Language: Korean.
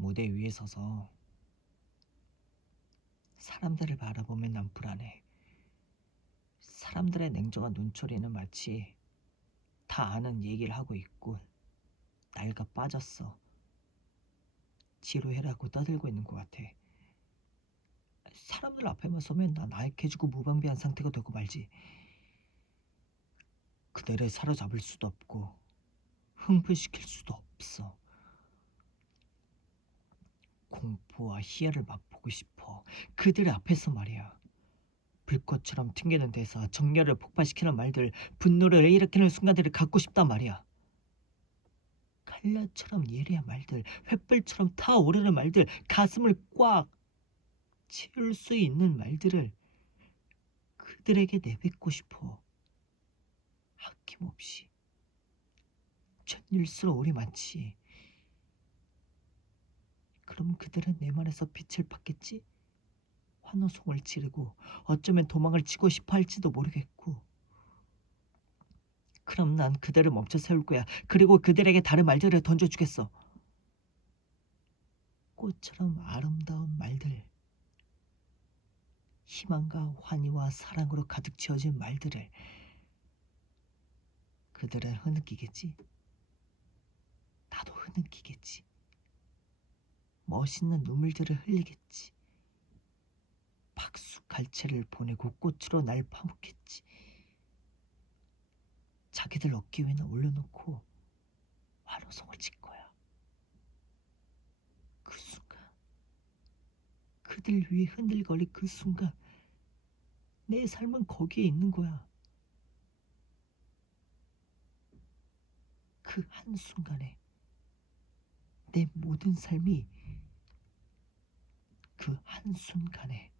무대 위에 서서 사람들을 바라보면 난 불안해. 사람들의 냉정한 눈초리는 마치 다 아는 얘기를 하고 있고 날가 빠졌어. 지루해라고 떠들고 있는 것 같아. 사람들 앞에만 서면 난 나약해지고 무방비한 상태가 되고 말지. 그들을 사로잡을 수도 없고 흥분시킬 수도 없어. 공포와 희열을 맛보고 싶어. 그들 앞에서 말이야. 불꽃처럼 튕기는 대사, 정열을 폭발시키는 말들, 분노를 일으키는 순간들을 갖고 싶단 말이야. 칼날처럼 예리한 말들, 횃불처럼 타오르는 말들, 가슴을 꽉 채울 수 있는 말들을 그들에게 내뱉고 싶어. 아낌없이. 천일스러우리 많지. 그럼 그들은 내 말에서 빛을 받겠지? 환호성을 지르고 어쩌면 도망을 치고 싶어 할지도 모르겠고. 그럼 난 그들을 멈춰 세울 거야. 그리고 그들에게 다른 말들을 던져주겠어. 꽃처럼 아름다운 말들. 희망과 환희와 사랑으로 가득 채워진 말들을 그들은 흐느끼겠지. 나도 흐느끼겠지. 멋있는 눈물들을 흘리겠지. 박수 갈채를 보내고 꽃으로 날 파묻겠지. 자기들 어깨 위에 올려놓고 환호성을 칠 거야. 그 순간, 그들 위에 흔들거릴 그 순간, 내 삶은 거기에 있는 거야. 그 한순간에 내 모든 삶이 그 한순간에